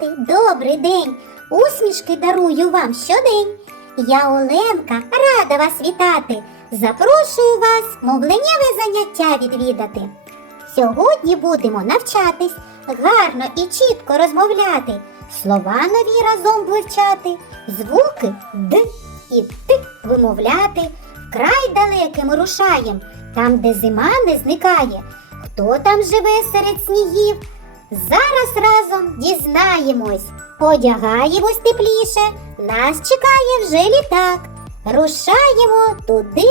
Діти, добрий день! Усмішки дарую вам щодень. Я Оленка, рада вас вітати. Запрошую вас мовленнєве заняття відвідати. Сьогодні будемо навчатись гарно і чітко розмовляти, слова нові разом вивчати, звуки д і т вимовляти. Вкрай далеким рушаєм, там, де зима не зникає. Хто там живе серед снігів? Зараз разом дізнаємось. Одягаємось тепліше, нас чекає вже літак. Рушаємо туди,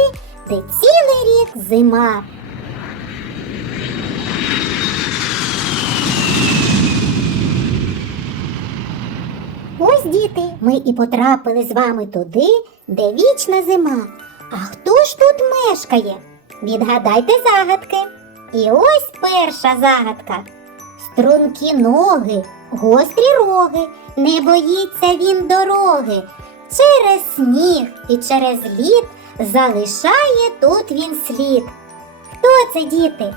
де цілий рік зима. Ось діти, ми і потрапили з вами туди, де вічна зима. А хто ж тут мешкає? Відгадайте загадки. І ось перша загадка. Стрункі ноги, гострі роги, не боїться він дороги. Через сніг і через лід залишає тут він слід. Хто це, діти?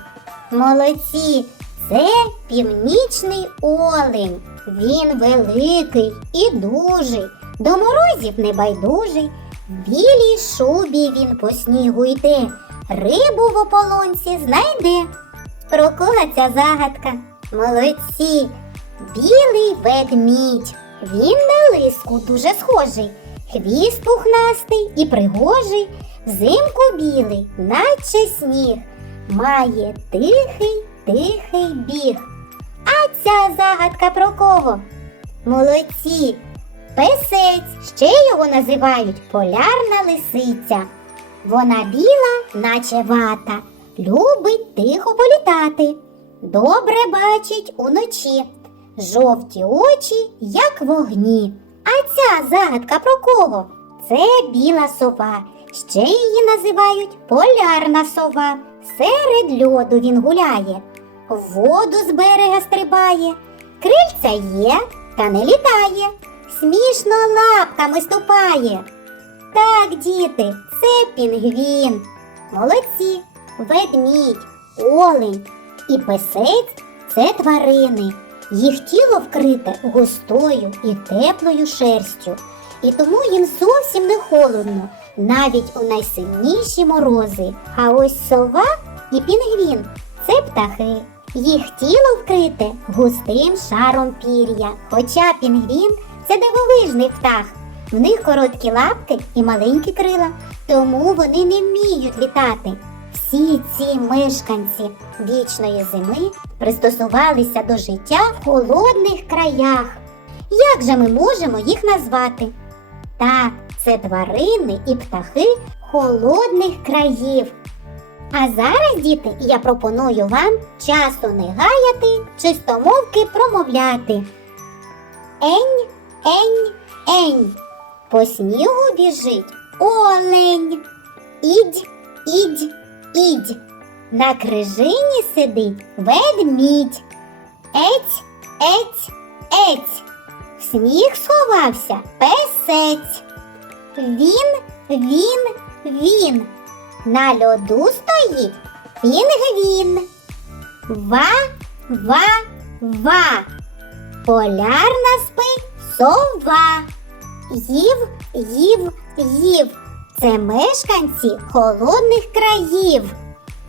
Молодці, це північний олень. Він великий і дужий, до морозів небайдужий. В білій шубі він по снігу йде, рибу в ополонці знайде. Про кого ця загадка? Молодці! Білий ведмідь. Він на лиску дуже схожий. Хвіст пухнастий і пригожий, взимку білий, наче сніг. Має тихий, тихий біг. А ця загадка про кого? Молодці! Песець, ще його називають полярна лисиця. Вона біла, наче вата, любить тихо політати. Добре бачить уночі, жовті очі, як вогні. А ця загадка про кого? Це біла сова. Ще її називають полярна сова. Серед льоду він гуляє, воду з берега стрибає, крильця є, та не літає, смішно лапками ступає. Так, діти, це пінгвін. Молодці, ведмідь, олень і песець це тварини. Їх тіло вкрите густою і теплою шерстю, і тому їм зовсім не холодно, навіть у найсильніші морози. А ось сова і пінгвін це птахи. Їх тіло вкрите густим шаром пір'я. Хоча пінгвін це дивовижний птах. В них короткі лапки і маленькі крила, тому вони не вміють літати. Всі ці мешканці вічної зими пристосувалися до життя в холодних краях. Як же ми можемо їх назвати? Так, це тварини і птахи холодних країв. А зараз, діти, я пропоную вам часу не гаяти, чистомовки промовляти. Ень, ень, ень. По снігу біжить олень. Ідь, ідь, ідь. На крижині сидить ведмідь. Ець, ець, ець. В сніг сховався песець. Він, він, він. На льоду стоїть пінгвін. Ва, ва, ва. Полярна спить сова. Їв, їв, їв. Це мешканці холодних країв.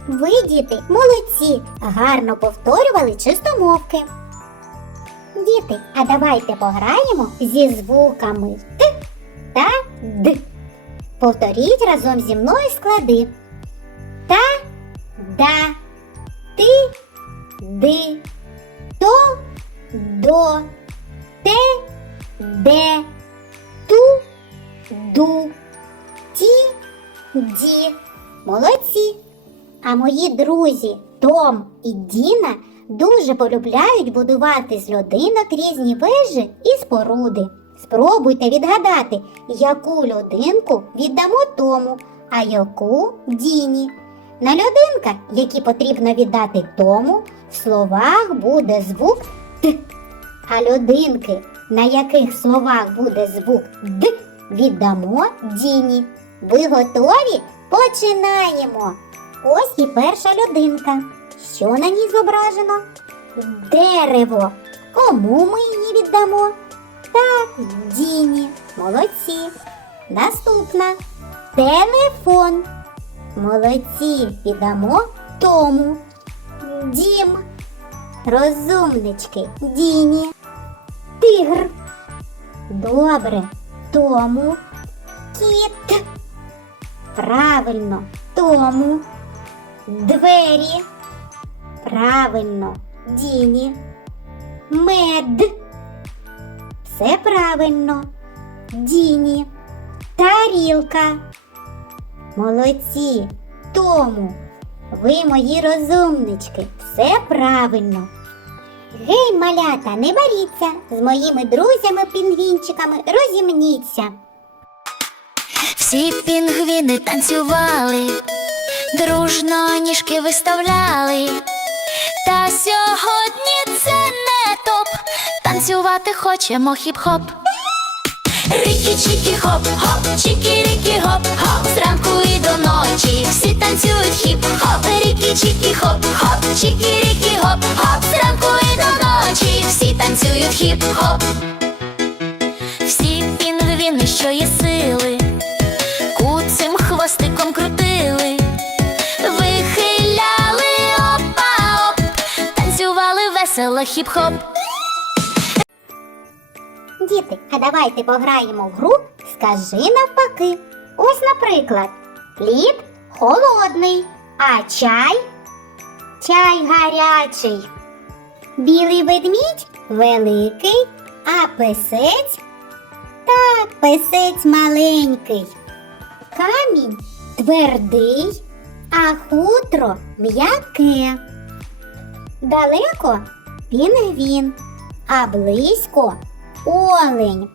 Ви, діти, молодці, гарно повторювали чистомовки. Діти, а давайте пограємо зі звуками Т та Д. Повторіть разом зі мною склади. Та, да, ти, ди, то, до, те, де, ту, ду, ді. Молодці. А мої друзі Том і Діна дуже полюбляють будувати з людинок різні вежі і споруди. Спробуйте відгадати, яку людинку віддамо Тому, а яку Діні. На людинка, які потрібно віддати Тому, в словах буде звук Т. А людинки, на яких словах буде звук Д, віддамо Діні. Ви готові? Починаємо! Ось і перша людинка. Що на ній зображено? Дерево. Кому ми її віддамо? Так, Діні. Молодці. Наступна. Телефон. Молодці. Віддамо тому. Дім. Розумнички. Діні. Тигр. Добре. Тому. Кіт. Правильно. Тому. Двері. Правильно. Діні. Мед. Все правильно. Діні. Тарілка. Молодці. Тому. Ви мої розумнички. Все правильно. Гей, малята, не боріться. З моїми друзями-пінгвінчиками розімніться. Всі пінгвіни танцювали, дружно ніжки виставляли. Та сьогодні це не топ. Танцювати хочемо хіп-хоп. Рікі-чікі хоп, хоп, чікі-рікі хоп, хоп. Зранку і до ночі всі танцюють хіп-хоп. Рікі-чікі хоп, хоп, чікі-рікі хоп, хоп. Зранку і до ночі всі танцюють хіп-хоп. Всі пінгвіни, що є хвостиком крутили, вихиляли опа-оп, танцювали весело хіп-хоп. Діти, а давайте пограємо в гру Скажи навпаки. Ось, наприклад, плід холодний, а чай чай гарячий. Білий ведмідь великий, а песець так, песець маленький. Камінь твердий, а хутро м'яке. Далеко пінгвін, а близько олень.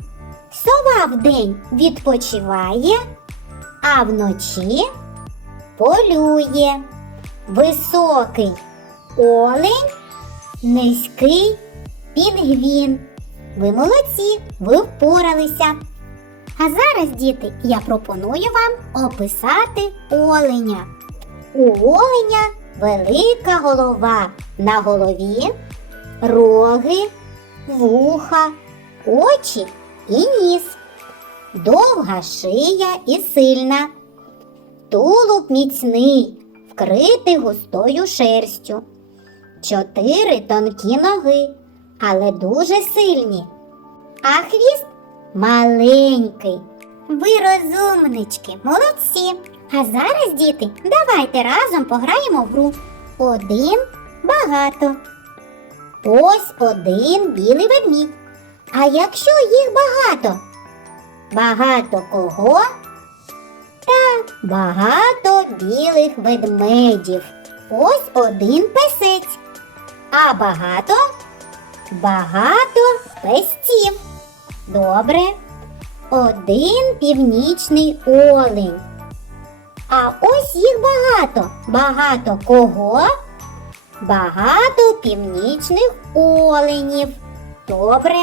Сова вдень відпочиває, а вночі полює. Високий олень, низький пінгвін. Ви молодці, ви впоралися. А зараз, діти, я пропоную вам описати оленя. У оленя велика голова. На голові роги, вуха, очі і ніс. Довга шия і сильна. Тулуб міцний, вкритий густою шерстю. Чотири тонкі ноги, але дуже сильні. А хвіст маленький. Ви розумнички, молодці. А зараз, діти, давайте разом пограємо в гру. Один багато. Ось один білий ведмідь. А якщо їх багато? Багато кого? Так, багато білих ведмедів. Ось один песець. А багато? Багато песців. Добре. Один північний олень. А ось їх багато. Багато кого? Багато північних оленів. Добре.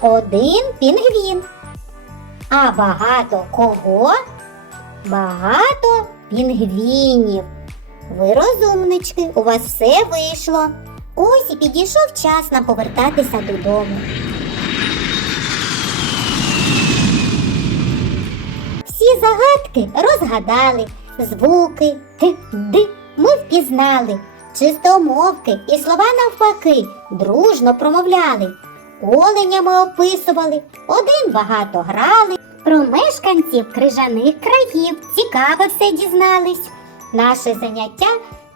Один пінгвін. А багато кого? Багато пінгвінів. Ви розумнички, у вас все вийшло. Ось і підійшов час нам повертатися додому. Всі загадки розгадали, звуки т, д ми впізнали, чистомовки і слова навпаки дружно промовляли. Оленя ми описували, один багато грали. Про мешканців крижаних країв цікаво все дізнались. Наше заняття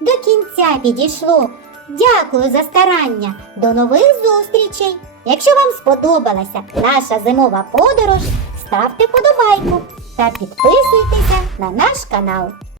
до кінця підійшло. Дякую за старання. До нових зустрічей! Якщо вам сподобалася наша зимова подорож, ставте подобайку та підписуйтеся на наш канал.